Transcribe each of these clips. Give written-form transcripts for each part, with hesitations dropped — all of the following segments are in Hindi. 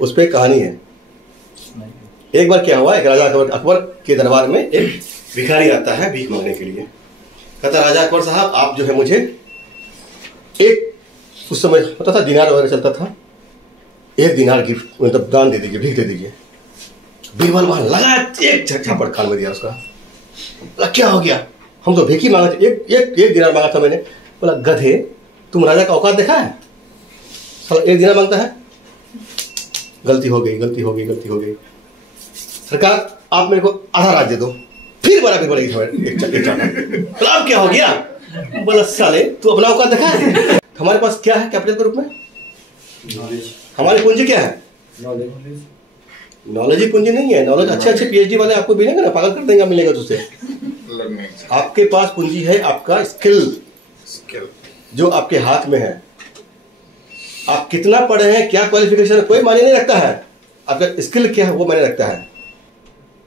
उस पर कहानी है। एक बार क्या हुआ, एक राजा अकबर के दरबार में एक भिखारी आता है भीख मांगने के लिए। कहता राजा अकबर साहब आप जो है मुझे एक, उस समय होता था दिनार वगैरह चलता था, 1 दिनार गिफ्ट मतलब दान दे दीजिए, भीख दे दीजिए। बीरबल वहां लगा, एक झापड़ खान में दिया उसका। बोला क्या हो गया, हम तो भीख ही मांगा थे, एक दिनार मांगा था मैंने। बोला गधे तुम राजा का औकात देखा है, साला 1 दिनार मांगता है। गलती हो गई सरकार आप मेरे को आधा राज दे दो। फिर बड़ा एक चाटा। अब क्या हो गया, बोला साले तू अपना औकात देखा है। हमारे पास क्या है कैपिटल के रूप में, हमारी पूंजी क्या है, नॉलेज ही पूंजी नहीं है। नॉलेज अच्छे पीएचडी वाले आपको मिलेंगे ना, पागल कर देंगे, मिलेगा तुझसे। आपके पास पूंजी है आपका स्किल जो आपके हाथ में है। आप कितना पढ़े हैं, क्या क्वालिफिकेशन, कोई मायने नहीं रखता है। आपका स्किल क्या है वो मायने रखता है।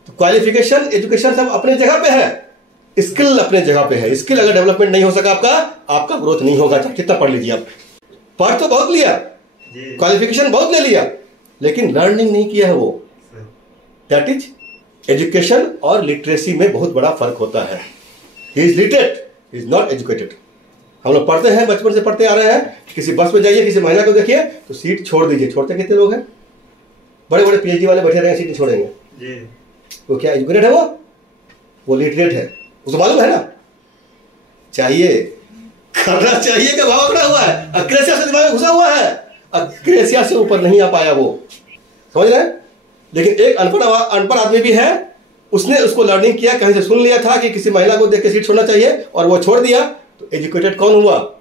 तो क्वालिफिकेशन एजुकेशन सब अपने जगह पे है, स्किल अपने जगह पे है। स्किल अगर डेवलपमेंट नहीं हो सका आपका ग्रोथ नहीं होगा। कितना पढ़ लीजिए आप, पढ़ तो बहुत लिया, क्वालिफिकेशन बहुत ले लिया, लेकिन लर्निंग नहीं किया है वो। दैट इज एजुकेशन और लिटरेसी में बहुत बड़ा फर्क होता है। He is literate, he is not educated. हम लोग पढ़ते हैं, बचपन से पढ़ते आ रहे हैं। किसी बस में जाइए, किसी महिला को देखिए तो सीट छोड़ दीजिए। छोड़ते कितने लोग हैं, बड़े बड़े पीएचडी वाले बैठे रहेंगे, सीट नहीं छोड़ेंगे। वो क्या एजुकेटेड है, वो लिटरेट है, उसको मालूम है ना। चाहिए करना चाहिए का भाव खड़ा हुआ है, अक्रेसिया से दिमाग में घुसा हुआ है, अक्रेसिया से ऊपर नहीं आ पाया वो, समझ रहे हैं। लेकिन एक अनपढ़ आदमी भी है, उसने उसको लर्निंग किया, कहीं से सुन लिया था कि किसी महिला को देख के सीट छोड़ना चाहिए और वो छोड़ दिया, तो एजुकेटेड कौन हुआ।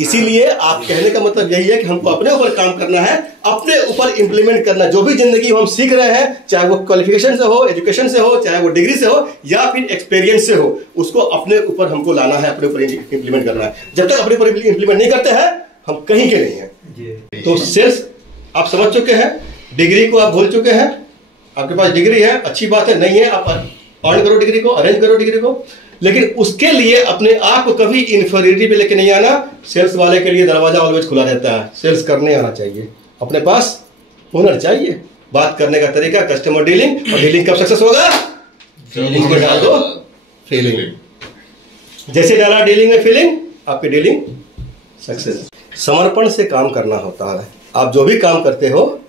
इसीलिए आप कहने का मतलब यही है कि हमको अपने ऊपर काम करना है, अपने ऊपर इंप्लीमेंट करना। जो भी जिंदगी हम सीख रहे हैं, चाहे वो क्वालिफिकेशन से हो, एजुकेशन से हो, चाहे वो डिग्री से हो या फिर एक्सपीरियंस से हो, उसको अपने ऊपर हमको लाना है, अपने ऊपर इंप्लीमेंट करना है। जब तक अपने ऊपर इंप्लीमेंट नहीं करते हैं हम कहीं के नहीं हैं। तो सेल्स आप समझ चुके हैं, डिग्री को आप भूल चुके हैं। आपके पास डिग्री है, अच्छी बात है, नहीं है आप अर्न करो डिग्री को, अरेंज करो डिग्री को, लेकिन उसके लिए अपने आप को कभी इंफीरियरिटी पे लेके नहीं आना। सेल्स वाले के लिए दरवाजा ऑलवेज खुला रहता है, सेल्स करने आना चाहिए, अपने पास हुनर चाहिए, बात करने का तरीका, कस्टमर डीलिंग। और डीलिंग कब सक्सेस होगा, डीलिंग में डाल दो फीलिंग। जैसे डाला डीलिंग में फीलिंग, आपकी डीलिंग सक्सेस। समर्पण से काम करना होता है। आप जो भी काम करते हो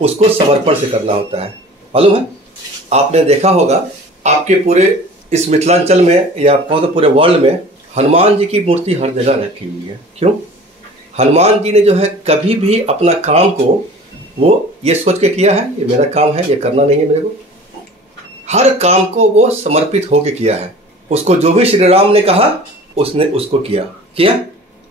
उसको समर्पण से करना होता है। मालूम है, आपने देखा होगा आपके पूरे इस मिथिलांचल में या बहुत पूरे वर्ल्ड में हनुमान जी की मूर्ति हर जगह रखी हुई है। क्यों? हनुमान जी ने जो है कभी भी अपना काम को वो ये सोच के किया है ये मेरा काम है, ये करना नहीं है मेरे को। हर काम को वो समर्पित होके किया है। उसको जो भी श्री राम ने कहा उसने उसको किया।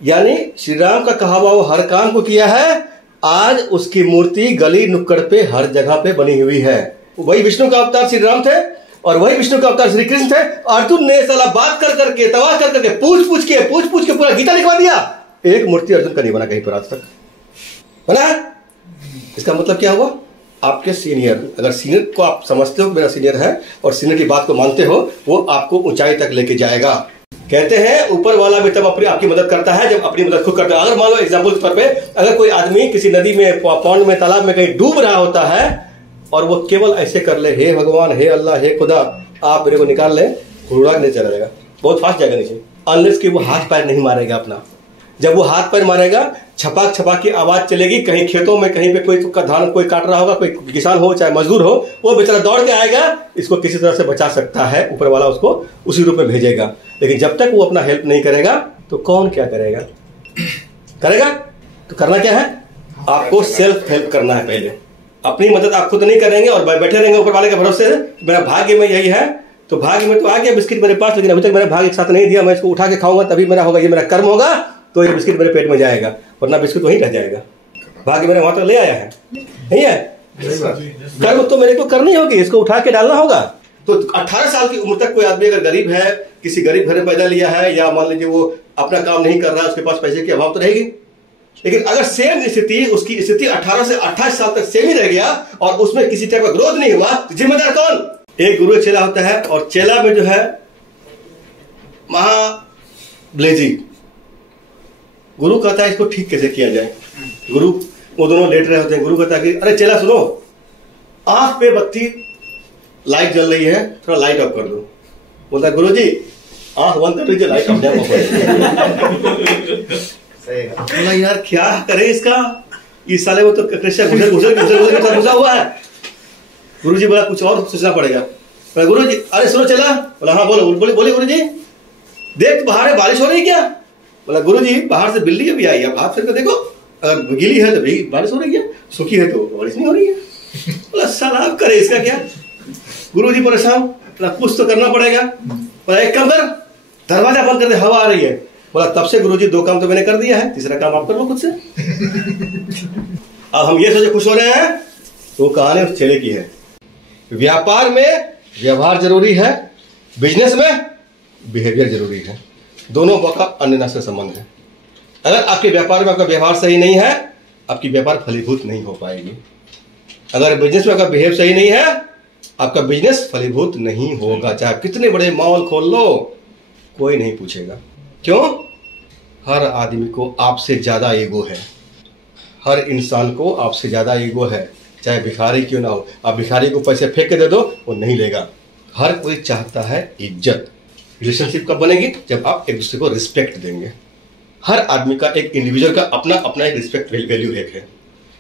यानी श्री राम का कहा हुआ वो हर काम को किया है। आज उसकी मूर्ति गली नुक्कड़ पे हर जगह पे बनी हुई है। वही विष्णु का अवतार श्री राम थे और वही विष्णु का अवतार श्री कृष्ण थे। अर्जुन ने साला बात कर करके, तबाह कर करके, पूछ पूछ के पूरा गीता लिखवा दिया। एक मूर्ति अर्जुन का नहीं बना कहीं पर आज तक, बना है। इसका मतलब क्या हुआ, आपके सीनियर, अगर सीनियर को आप समझते हो मेरा सीनियर है और सीनियर की बात को मानते हो, वो आपको ऊंचाई तक लेके जाएगा। कहते हैं ऊपर वाला भी तब आपकी मदद करता है जब अपनी मदद खुद करता है। अगर मान लो एग्जाम्पल के तौर पे, अगर कोई आदमी किसी नदी में, पौंड में, तालाब में कहीं डूब रहा होता है और वो केवल ऐसे कर ले, हे भगवान, हे अल्लाह, हे खुदा, आप मेरे को निकाल ले, घुड़ा नहीं चला जाएगा, बहुत फास्ट जाएगा नीचे। अनलेस कि वो हाथ पैर नहीं मारेगा अपना। जब वो हाथ पैर मारेगा, छपाक की आवाज चलेगी, कहीं खेतों में कहीं पे कोई धान कोई काट रहा होगा, कोई किसान हो चाहे मजदूर हो, वो बेचारा दौड़ के आएगा, इसको किसी तरह से बचा सकता है, ऊपर वाला उसको उसी रूप में भेजेगा। लेकिन जब तक वो अपना हेल्प नहीं करेगा तो कौन क्या करेगा? तो करना क्या है, आपको सेल्फ हेल्प करना है। पहले अपनी मदद आप खुद नहीं करेंगे और बैठे रहेंगे ऊपर वाले के भरोसे, मेरा भाग्य में यही है, तो भाग्य में तो आ गया बिस्किट मेरे पास, लेकिन अभी तक मेरा भाग्य एक साथ नहीं दिया, मैं इसको उठा के खाऊंगा तभी मेरा होगा, ये मेरा कर्म होगा तो ये बिस्किट मेरे पेट में जाएगा, वरना बिस्किट वहीं रह जाएगा। भाग्य मेरे वहां तक ले आया है, नहीं है? कर्म तो मेरे को करनी होगी, इसको उठा के डालना होगा। तो 18 साल की उम्र तक कोई आदमी अगर गरीब है, किसी गरीब घर में पैदा लिया है, या मान लीजिए वो अपना काम नहीं कर रहा है, उसके पास पैसे की अभाव तो रहेगी। लेकिन अगर सेम स्थिति, उसकी स्थिति 18 से 28 साल तक सेम ही रह गया और उसमें किसी टाइप का ग्रोथ नहीं हुआ, तो जिम्मेदार कौन? एक गुरु चेला होता है, और चेला में जो है महाब्लेजी, गुरु कहता है इसको ठीक कैसे किया जाए। गुरु वो दोनों लेट रहे होते हैं। गुरु कहता है कि अरे चला सुनो, आंख पे बत्ती लाइट जल रही है, थोड़ा लाइट ऑफ कर दो। बोलता है गुरु जी आंख बंद कर दीजिए, लाइट अपने आप ऑफ हो। बोला यार क्या करे इसका, इस साले वो तो कृष्ण घुसा हुआ है। गुरु जी बोला कुछ और सोचना पड़ेगा। बोला गुरु जी अरे सुनो चला। बोला हाँ बोलो बोले गुरु जी देख बाहर है, बारिश हो रही है क्या? बोला गुरु जी बाहर से बिल्ली अभी आई है, हाथ फिर देखो, अगर गीली है तो भी बारिश हो रही है, सूखी है तो बारिश नहीं हो रही है। बोला साला करे इसका क्या? गुरु जी परेशान, कुछ तो करना पड़ेगा। बोला एक काम कर, दरवाजा बंद कर दे, हवा आ रही है। बोला तब से गुरु जी 2 काम तो मैंने कर दिया है, तीसरा काम आप कर लो खुद से। अब हम ये सोचे खुश हो रहे हैं, तो कहानी उस चेले की है। व्यापार में व्यवहार जरूरी है, बिजनेस में बिहेवियर जरूरी है। दोनों का अन्य से संबंध है। अगर आपके व्यापार में आपका व्यवहार सही नहीं है, आपकी व्यापार फलीभूत नहीं हो पाएगी। अगर बिजनेस में आपका बिहेव सही नहीं है, आपका बिजनेस फलीभूत नहीं होगा। चाहे कितने बड़े मॉल खोल लो, कोई नहीं पूछेगा। क्यों? हर आदमी को आपसे ज्यादा ईगो है, हर इंसान को आपसे ज्यादा ईगो है, चाहे भिखारी क्यों ना हो। आप भिखारी को पैसे फेंक के दे दो, वो नहीं लेगा। हर कोई चाहता है इज्जत। रिलेशनशिप कब बनेगी? जब आप एक दूसरे को रिस्पेक्ट देंगे। हर आदमी का एक इंडिविजुअल का अपना अपना एक रिस्पेक्ट वैल्यू है।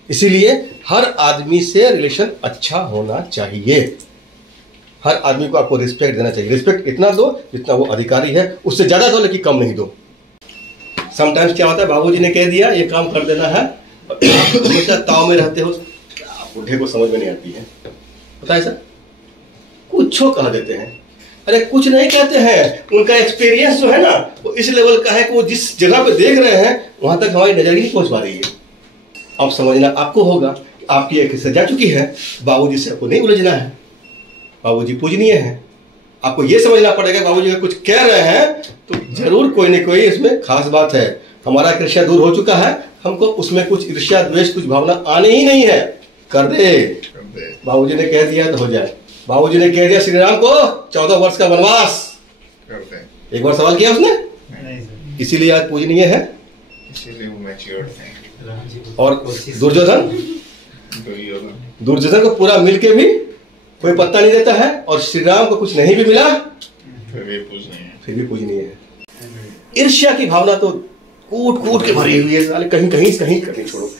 इसीलिए हर आदमी से रिलेशन अच्छा होना चाहिए। हर आदमी को आपको रिस्पेक्ट देना चाहिए। रिस्पेक्ट इतना दो जितना वो अधिकारी है, उससे ज्यादा दो लेकिन कम नहीं दो। समटाइम्स क्या होता है, बाबूजी ने कह दिया ये काम कर देना है, हमेशा ताव में रहते हो, क्या बुढ़े को समझ में नहीं आती है। पता है सर, कुछ कह देते हैं। अरे कुछ नहीं कहते हैं, उनका एक्सपीरियंस जो है ना वो इस लेवल का है कि वो जिस जगह पे देख रहे हैं वहां तक हमारी नजर ही नहीं पहुंच पा रही है। अब समझना आपको होगा, आपकी एक हिस्सा जा चुकी है, बाबूजी से आपको नहीं उलझना है। बाबूजी पूजनीय है, आपको ये समझना पड़ेगा बाबूजी अगर कुछ कह रहे हैं तो जरूर कोई न कोई इसमें खास बात है। हमारा ईर्ष्या दूर हो चुका है, हमको उसमें कुछ ईर्ष्या द्वेष कुछ भावना आनी ही नहीं है। कर दे, बाबूजी ने कह दिया तो हो जाए। बाबूजी ने कह दिया श्री राम को 14 वर्ष का वनवास, एक बार सवाल किया उसने, इसीलिए आज पूजनीय है, इसीलिए वो मैच्योर्ड है। और दुर्योधन को पूरा मिलके भी कोई पत्ता नहीं देता है, और श्री राम को कुछ नहीं भी मिला फिर भी पूजनीय है। ईर्ष्या की भावना तो कूट कूट के भरी हुई है, कहीं कहीं कहीं कहीं छोड़ो।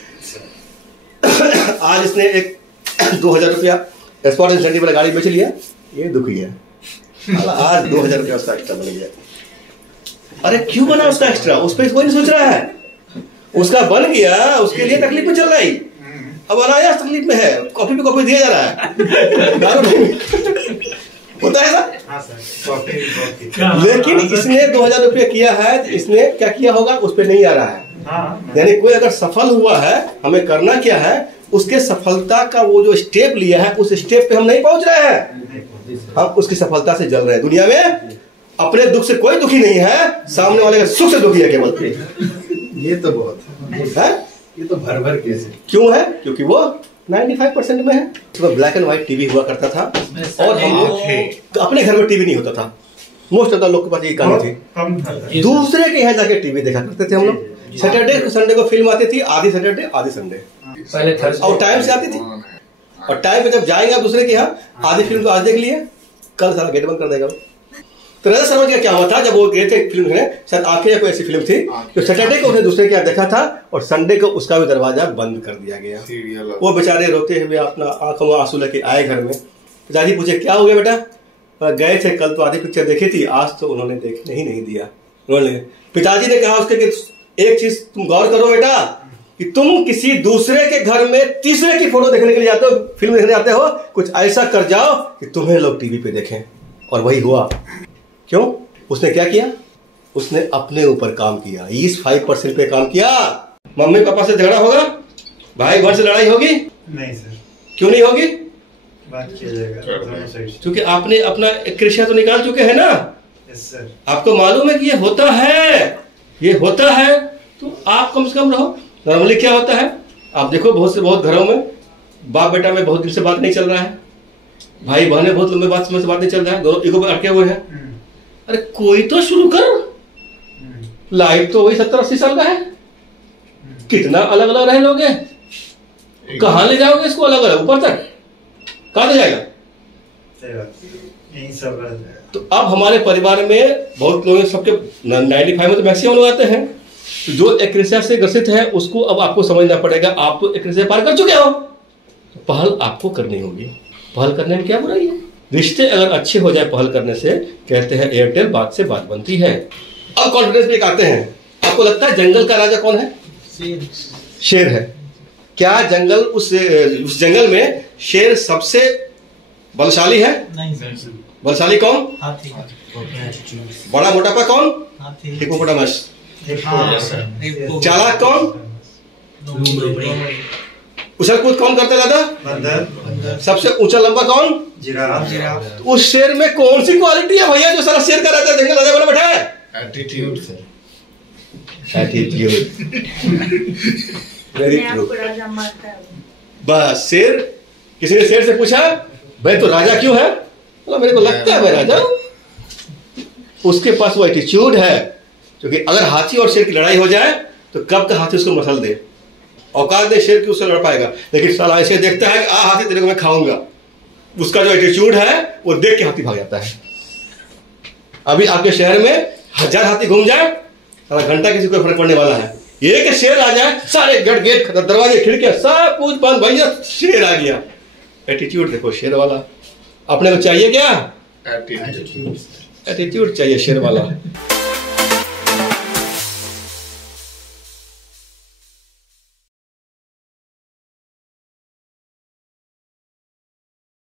आज इसने एक 2000 रुपया स्पॉट इंसेंटिव वाला गाड़ी बेच लिया, ये दुखी है। आज 2000 रुपया उसका एक्स्ट्रा बन गया। अरे क्यों बना उसका एक्स्ट्रा? उस पर कोई नहीं सोच रहा है। उसका बन गया, उसके लिए तकलीफ में चल रही, अब अनायास तकलीफ में है, कॉफी पे कॉफी दिया जा रहा है, दारू नहीं होता है सर। लेकिन इसने 2000 रुपया किया है, इसने क्या किया होगा उस पर नहीं आ रहा है। यानी कोई अगर सफल हुआ है, हमें करना क्या है, उसके सफलता का वो जो स्टेप लिया है उस स्टेप पे हम नहीं पहुंच रहे हैं, हम उसकी सफलता से जल रहे हैं। दुनिया में अपने दुख से कोई दुखी नहीं है, सामने वाले का सुख से दुखी है केवल। ये तो बहुत है, ये तो भर भर केस है। क्यों है? क्योंकि वो 95% में है। तो ब्लैक एंड व्हाइट टीवी हुआ करता था, और हम लोग अपने घर में टीवी नहीं होता था। मोस्ट ऑफ द लोग के पास ये कहानी थी, दूसरे के यहाँ जाके टीवी देखा करते थे हम लोग। सैटरडे संडे को फिल्म आती थी, आधी सैटरडे आधी संडे, और टाइम से आती थी। और टाइम पे जब जाएंगे दूसरे के यहाँ, आधी फिल्म तो आज देख लिए, कल सारा गेट बंद कर देगा। तो राजा समझ गया क्या हुआ था, जब वो गए थे फिल्म है, शायद आंखें या कोई ऐसी फिल्म थी, तो सैटरडे को उसने दूसरे के यहाँ देखा था, और संडे को उसका भी दरवाजा बंद कर दिया गया। वो बेचारे रोते हुए अपना आंखों में आंसू लेके आए घर में। पिताजी पूछे क्या हो गया बेटा? गए थे कल तो आधी पिक्चर देखी थी, आज तो उन्होंने देखने ही नहीं दिया। उन्होंने, पिताजी ने कहा उसके कि एक चीज तुम गौर करो बेटा, कि तुम किसी दूसरे के घर में तीसरे की फोटो देखने के लिए जाते हो, फिल्म देखने जाते हो, कुछ ऐसा कर जाओ कि तुम्हें लोग टीवी पे देखें। और वही हुआ। क्यों? उसने क्या किया? उसने अपने ऊपर काम किया, इस 5% पे काम किया। मम्मी पापा से झगड़ा होगा, भाई बहन से लड़ाई होगी? नहीं सर। क्यों नहीं होगी? बात किया जाएगा, क्योंकि आपने अपना क्रिया तो निकाल चुके हैं ना। Yes sir. आपको मालूम है कि ये होता है, ये होता है, तो आप कम से कम रहो। नॉर्मली क्या होता है, आप देखो बहुत घरों में बाप बेटा में बहुत दिन से बात नहीं चल रहा है, भाई बहन बहुत लंबे समय से बात नहीं चल रहा है, दोनों ईगो पे अटके हुए हैं। अरे कोई तो शुरू कर। लाइफ तो वही 70-80 साल का है, कितना अलग अलग रहे लोग हैं। कहाँ ले जाओगे इसको अलग अलग ऊपर तक? कहाँ ले जाएगा? सही बात, यही सब रह जाएगा। तो अब हमारे परिवार में बहुत लोग, सबके 95 में तो मैक्सिमम लोग आते हैं। तो जो एक्रेसिया से ग्रसित है उसको अब आपको समझना पड़ेगा। आप तो एक्रेसिया पार कर चुके हो, तो पहल आपको करनी होगी। पहल करने में क्या बुराई है? रिश्ते अगर अच्छे हो जाए पहल करने से, कहते हैं एयरटेल बात से बात बनती है। अब कॉन्फिडेंस पे आते हैं। आपको लगता है जंगल का राजा कौन है? शेर है। क्या जंगल उस जंगल में शेर सबसे बलशाली है? नहीं सर। बलशाली कौन? हाथी। बड़ा मोटापा कौन? हाथी। हिप्पोपोटामस। चालाक कौन? उछल कूद कौन करते ज्यादा? बंदर। सबसे ऊंचा लंबा कौन? जिराफ। तो उस शेर में कौन सी क्वालिटी है भैया जो सारा शेर का राजा जंगल राजा बना बैठा है? Attitude sir. Attitude. Very true. बस शेर, किसी ने शेर से पूछा भाई तो राजा क्यों है? तो मेरे को लगता है मैं राजा हूं। उसके पास वो एटीट्यूड है, क्योंकि अगर हाथी और शेर की लड़ाई हो जाए तो कब तक हाथी उसको मसल दे, औकात दे शेर की, उससे लड़ पाएगा। लेकिन साला ऐसे देखता है कि आ हाथी तेरे को मैं खाऊंगा, उसका जो एटीट्यूड है वो देख के हाथी भाग जाता है। अभी आपके शहर में 1000 हाथी घूम जाए, सारा घंटा किसी को फर्क पड़ने वाला है। एक शेर आ जाए, सारे गेट दरवाजे खिड़कियां सब कुछ बंद, भैया शेर आ गया। एटीट्यूड देखो शेर वाला। अपने को चाहिए क्या? एटीट्यूड एटीट्यूड चाहिए शेर वाला।